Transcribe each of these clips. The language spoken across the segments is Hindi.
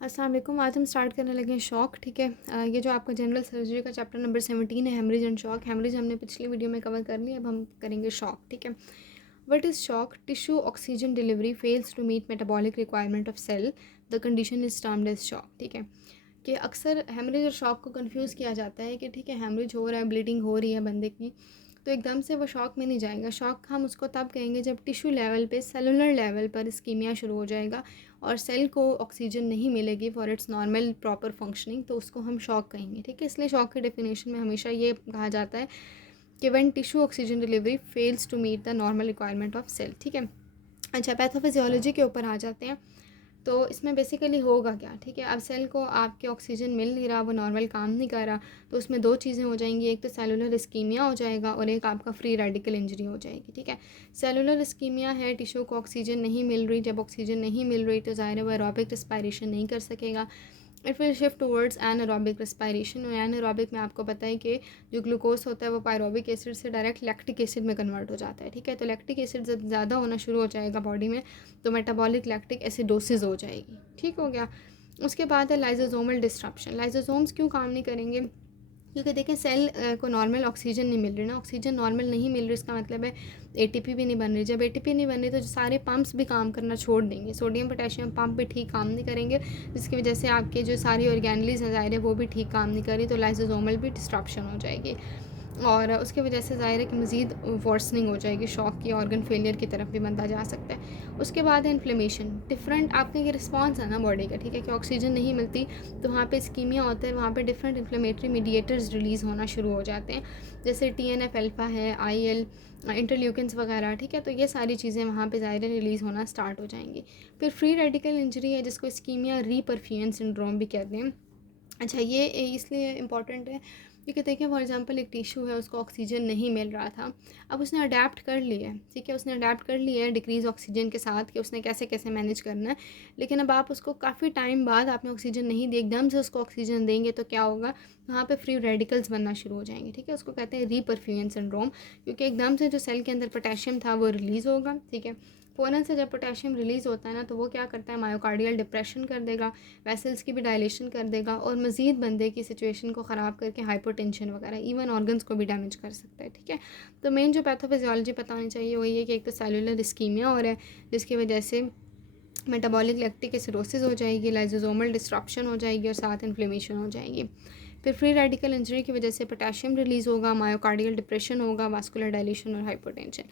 अस्सलाम वालेकुम। आज हम स्टार्ट करने लगे हैं शॉक। ठीक है, ये जो आपका जनरल सर्जरी का चैप्टर नंबर 17 है, हेमरेज एंड शॉक। हेमरेज हमने पिछली वीडियो में कवर कर लिया, अब हम करेंगे शॉक। ठीक है, what is shock? Tissue oxygen delivery fails to meet metabolic requirement of cell, the condition is termed as shock. ठीक है, कि अक्सर हेमरेज और शॉक को कंफ्यूज किया जाता है कि ठीक है हेमरेज हो रहा है, ब्लीडिंग हो रही है बंदे की, तो एकदम से वो शॉक में नहीं जाएगा। शॉक हम उसको तब कहेंगे जब टिश्यू लेवल पे, सेलुलर लेवल पर इस्कीमिया शुरू हो जाएगा और सेल को ऑक्सीजन नहीं मिलेगी for its normal proper functioning, तो उसको हम शॉक कहेंगे। ठीक है, इसलिए शॉक की डेफिनेशन में हमेशा ये कहा जाता है कि when tissue oxygen delivery fails to meet the normal requirement of cell. ठीक है, अच्छा पैथोफिजियोलॉजी के ऊपर आ जाते हैं। तो इसमें बेसिकली होगा क्या? ठीक है, अब सेल को आपके ऑक्सीजन मिल नहीं रहा, वो नॉर्मल काम नहीं कर रहा, तो उसमें दो चीज़ें हो जाएंगी, एक तो सेलुलर इस्कीमिया हो जाएगा और एक आपका फ्री रेडिकल इंजरी हो जाएगी। ठीक है, सेलुलर इस्कीमिया है, टिश्यू को ऑक्सीजन नहीं मिल रही, जब ऑक्सीजन नहीं मिल रही तो ज़ाहिर है वो एरोबिक रिस्पायरेशन नहीं कर सकेगा, it will shift towards anaerobic respiration. और एनारोबिक में आपको पता है कि जो ग्लूकोज होता है वो पायरोबिक एसिड से डायरेक्ट लैक्टिक एसिड में कन्वर्ट हो जाता है। ठीक है, तो लैक्टिक एसिड जब ज़्यादा होना शुरू हो जाएगा बॉडी में तो मेटाबॉलिक लैक्टिक एसिडोसिस हो जाएगी। ठीक हो गया। उसके बाद है लाइजोसोमल डिस्ट्रप्शन। लाइजोसोम्स क्यों काम नहीं करेंगे? क्योंकि देखें सेल को नॉर्मल ऑक्सीजन नहीं मिल रही ना, ऑक्सीजन नॉर्मल नहीं मिल रही, इसका मतलब है एटीपी भी नहीं बन रही। जब एटीपी नहीं बन रही तो सारे पंप्स भी काम करना छोड़ देंगे, सोडियम पोटेशियम पंप भी ठीक काम नहीं करेंगे, जिसकी वजह से आपके जो सारी ऑर्गेनलीज हैं ज़ाहिर है वो भी ठीक काम नहीं कर रही, तो लाइसोसोमल भी डिस्ट्रप्शन हो जाएगी और उसकी वजह से ज़ाहिर है कि मज़ीद वर्सनिंग हो जाएगी, शॉक की ऑर्गन फेलियर की तरफ भी बंदा जा सकता है। उसके बाद है इन्फ्लेमेशन। डिफरेंट आपका ये रिस्पॉन्स है ना बॉडी का, ठीक है, कि ऑक्सीजन नहीं मिलती तो वहाँ पे इस्कीमिया होता है, वहाँ पे डिफरेंट इन्फ्लेमेटरी मीडिएटर्स रिलीज़ होना शुरू हो जाते हैं, जैसे TNF अल्फ़ा है, IL, इंटरल्यूकिन्स वगैरह। ठीक है, तो ये सारी चीज़ें वहाँ पे ज़ाहिर है रिलीज़ होना स्टार्ट हो जाएंगी। फिर फ्री रेडिकल इंजरी है जिसको इस्कीमिया रीपरफ्यूजन सिंड्रोम भी कहते हैं। अच्छा, ये इसलिए इम्पॉर्टेंट है क्योंकि देखिए फॉर एग्जांपल एक टिश्यू है, उसको ऑक्सीजन नहीं मिल रहा था, अब उसने अडेप्ट कर लिया है। ठीक है, उसने अडेप्ट कर लिया है डिक्रीज़ ऑक्सीजन के साथ कि उसने कैसे कैसे मैनेज करना है, लेकिन अब आप उसको काफ़ी टाइम बाद आपने ऑक्सीजन नहीं दी, एकदम से उसको ऑक्सीजन देंगे तो क्या होगा, वहाँ पे फ्री रेडिकल्स बनना शुरू हो जाएंगे। ठीक है, उसको कहते हैं रीपरफ्यूजन सिंड्रोम, क्योंकि एकदम से जो सेल के अंदर पोटेशियम था वो रिलीज़ होगा। ठीक है, फ़ौरन से जब पोटेशियम रिलीज़ होता है ना तो वो क्या करता है, मायोकार्डियल डिप्रेशन कर देगा, वेसल्स की भी डायलेशन कर देगा और मज़ीद बंदे की सिचुएशन को ख़राब करके हाइपोटेंशन वगैरह इवन ऑर्गन्स को भी डैमेज कर सकता है। ठीक है, तो मेन जो पैथोफिजियोलॉजी पता होनी चाहिए वो ये कि एक तो सेलुलर इस्कीमिया हो रहा है जिसकी वजह से मेटाबॉलिक लैक्टिक एसिडोसिस हो जाएगी, लाइसोसोमल डिस्ट्रप्शन हो जाएगी और साथ इन्फ्लेमेशन हो जाएगी। फिर फ्री रेडिकल इंजरी की वजह से पोटेशियम रिलीज़ होगा, मायोकार्डियल डिप्रेशन होगा, वास्कुलर डायलेशन और हाइपोटेंशन।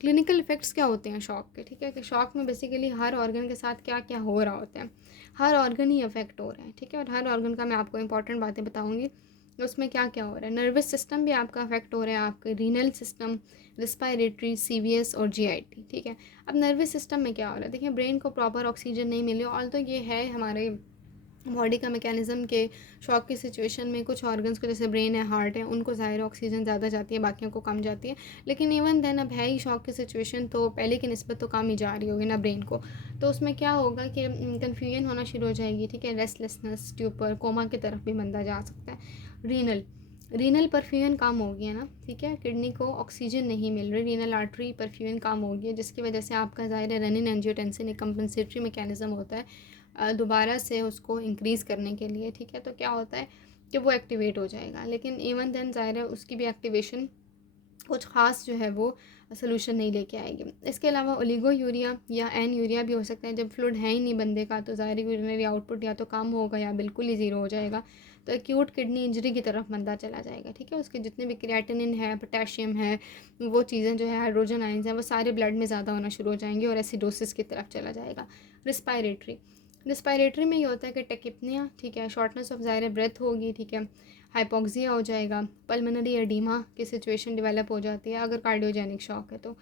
क्लिनिकल इफ़ेक्ट्स क्या होते हैं शॉक के? ठीक है, कि शॉक में बेसिकली हर ऑर्गन के साथ क्या क्या हो रहा होता है, हर ऑर्गन ही अफेक्ट हो रहा है। ठीक है, और हर ऑर्गन का मैं आपको इंपॉर्टेंट बातें बताऊंगी उसमें क्या क्या हो रहा है। नर्वस सिस्टम भी आपका अफेक्ट हो रहा है, आपके रीनल सिस्टम, रिस्पायरेटरी, CVS और GIT। ठीक है, अब नर्वस सिस्टम में क्या हो रहा है, देखिए ब्रेन को प्रॉपर ऑक्सीजन नहीं मिली, ऑल तो ये है हमारे बॉडी का मैकेनिज़्म के शॉक की सिचुएशन में कुछ ऑर्गन्स को, जैसे ब्रेन है, हार्ट है, उनको ज़ाहिर ऑक्सीजन ज़्यादा जाती है, बाकियों को कम जाती है, लेकिन इवन देन अब है ही शॉक की सिचुएशन तो पहले की निस्बत तो कम ही जा रही होगी ना ब्रेन को, तो उसमें क्या होगा कि कन्फ्यूजन होना शुरू हो जाएगी। ठीक है, रेस्टलेसनेस, स्ट्यूपर, कोमा की तरफ भी बंदा जा सकता है। रीनल परफ्यूजन कम हो गया ना, ठीक है, किडनी को ऑक्सीजन नहीं मिल रही, रीनल आर्टरी परफ्यूजन कम हो गया, जिसकी वजह से आपका ज़ाहिर है रेनिन एंजियोटेंसिन एक कंपनसेटरी मैकेनिज़्म होता है दोबारा से उसको इंक्रीज़ करने के लिए। ठीक है, तो क्या होता है कि वो एक्टिवेट हो जाएगा, लेकिन इवन देन ज़ाहिर है उसकी भी एक्टिवेशन कुछ ख़ास जो है वो सोल्यूशन नहीं लेके आएगी। इसके अलावा ओलिगो यूरिया या एन यूरिया भी हो सकता है, जब फ्लूइड है ही नहीं बंदे का तो ज़ाहिर यूरिनरी आउटपुट या तो कम होगा या बिल्कुल ही ज़ीरो हो जाएगा, तो एक्यूट किडनी इंजरी की तरफ बंदा चला जाएगा। ठीक है, उसके जितने भी क्रिएटिनिन है, पोटेशियम है, वो चीज़ें जो है हाइड्रोजन आयंस हैं वो सारे ब्लड में ज़्यादा होना शुरू हो जाएंगे और एसिडोसिस की तरफ चला जाएगा। रिस्पायरेटरी में ये होता है कि टेकिपनिया, ठीक है, शॉर्टनेस ऑफ ज़ाहिर ब्रेथ होगी, ठीक है, हाइपोक्सिया हो जाएगा, पल्मोनरी एडीमा की सिचुएशन डेवलप हो जाती है अगर कार्डियोजेनिक शॉक है तो,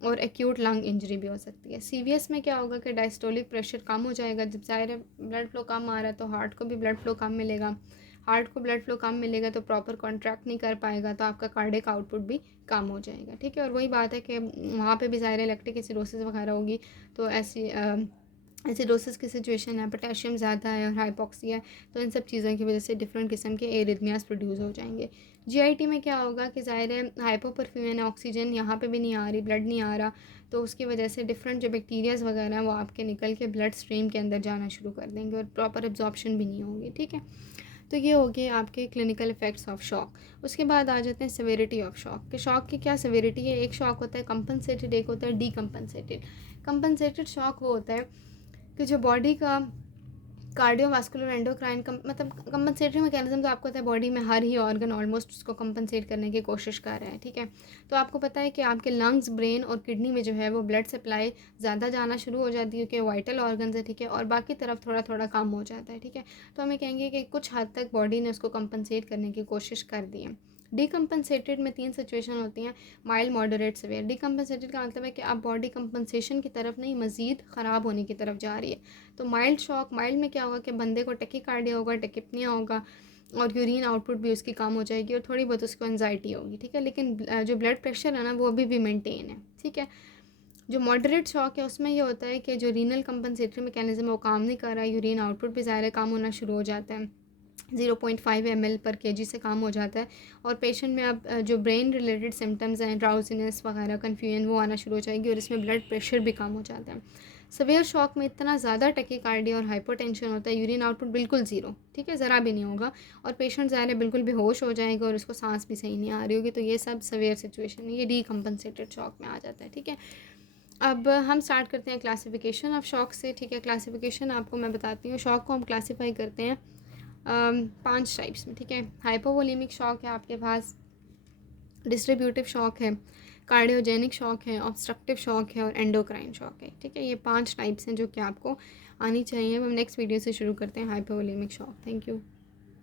और एक्यूट लंग इंजरी भी हो सकती है। CVS में क्या होगा कि डायस्टोलिक प्रेशर कम हो जाएगा, जब ज़ाहिर है ब्लड फ्लो कम आ रहा है तो हार्ट को भी ब्लड फ्लो कम मिलेगा, हार्ट को ब्लड फ्लो कम मिलेगा तो प्रॉपर कॉन्ट्रैक्ट नहीं कर पाएगा, तो आपका कार्डियक आउटपुट भी कम हो जाएगा। ठीक है, और वही बात है कि वहाँ पे भी ज़ाहिर है लैक्टिक एसिडोसिस वगैरह होगी, तो ऐसी एसिडोसिस की सिचुएशन है, पोटेशियम ज़्यादा है और हाइपोक्सिया है, तो इन सब चीज़ों की वजह से डिफरेंट किस्म के एरिथमियास प्रोड्यूस हो जाएंगे। जीआईटी में क्या होगा कि ज़ाहिर है हाइपोपरफ्यूजन है, ऑक्सीजन यहाँ पे भी नहीं आ रही, ब्लड नहीं आ रहा, तो उसकी वजह से डिफरेंट जो बैक्टीरियाज़ वगैरह हैं वो आपके निकल के ब्लड स्ट्रीम के अंदर जाना शुरू कर देंगे और प्रॉपर एब्जॉर्प्शन भी नहीं होगी, ठीक है। तो ये हो गए आपके क्लिनिकल इफ़ेक्ट्स ऑफ शॉक। उसके बाद आ जाते हैं सेवेरिटी ऑफ शॉक, कि शॉक की क्या सेवेरिटी है। एक शॉक होता है कंपनसेटेड, एक होता है डीकम्पनसेटेड। कंपनसेटेड शॉक वो होता है कि जो बॉडी का कार्डियोवास्कुलर एंडोक्राइन मतलब कंपनसेटरी मैकेनिज्म, तो आपको पता है बॉडी में हर ही ऑर्गन ऑलमोस्ट उसको कंपनसेट करने की कोशिश कर रहा है, ठीक है। तो आपको पता है कि आपके लंग्स, ब्रेन और किडनी में जो है वो ब्लड सप्लाई ज़्यादा जाना शुरू हो जाती है, क्योंकि वाइटल ऑर्गन है, ठीक है, और बाकी तरफ थोड़ा थोड़ा कम हो जाता है, ठीक है। तो हमें कहेंगे कि कुछ हद तक बॉडी ने उसको कंपनसेट करने की कोशिश कर दी है। डीकम्पनसेटेड में 3 सिचुएशन होती हैं, माइल्ड, मॉडरेट, सेवियर। डीकम्पनसेटेड का मतलब है कि आप बॉडी कंपनसेशन की तरफ नहीं, मज़ीद ख़राब होने की तरफ जा रही है। तो माइल्ड शॉक, माइल्ड में क्या होगा कि बंदे को टैकीकार्डिया होगा, टेकिपनिया होगा और यूरिन आउटपुट भी उसकी कम हो जाएगी और थोड़ी बहुत उसको एंजाइटी होगी, ठीक है। लेकिन जो ब्लड प्रेशर है ना वो अभी भी मेंटेन है, ठीक है। जो मॉडरेट शॉक है उसमें ये होता है कि जो रीनल कंपनसेटरी मैकेनिज्म है वो काम नहीं कर रहा है, यूरिन आउटपुट भी ज़्यादा कम होना शुरू हो जाता है, 0.5 ml पर केजी से कम हो जाता है, और पेशेंट में अब जो ब्रेन रिलेटेड सिम्टम्स हैं, ड्राउजीनेस वगैरह, कन्फ्यूजन, वो आना शुरू हो जाएगी और इसमें ब्लड प्रेशर भी कम हो जाता है। सवेयर शॉक में इतना ज़्यादा टैकीकार्डिया और हाइपोटेंशन होता है, यूरिन आउटपुट बिल्कुल ज़ीरो, ठीक है, ज़रा भी नहीं होगा, और पेशेंट ज़ाहिर है बिल्कुल बेहोश हो जाएगा और उसको सांस भी सही नहीं आ रही होगी। तो ये सब सवेयर सिचुएशन है, ये डीकम्पनसेटेड शॉक में आ जाता है, ठीक है। अब हम स्टार्ट करते हैं क्लासिफिकेशन ऑफ शॉक से, ठीक है। क्लासिफिकेशन आपको मैं बताती हूँ। शॉक को हम क्लासीफाई करते हैं 5 टाइप्स में, ठीक है। हाइपोवोलेमिक शॉक है आपके पास, डिस्ट्रीब्यूटिव शॉक है, कार्डियोजेनिक शॉक है, ऑब्स्ट्रक्टिव शॉक है और एंडोक्राइन शॉक है, ठीक है। ये 5 टाइप्स हैं जो कि आपको आनी चाहिए। हम नेक्स्ट वीडियो से शुरू करते हैं हाइपोवोलेमिक शॉक। Thank you.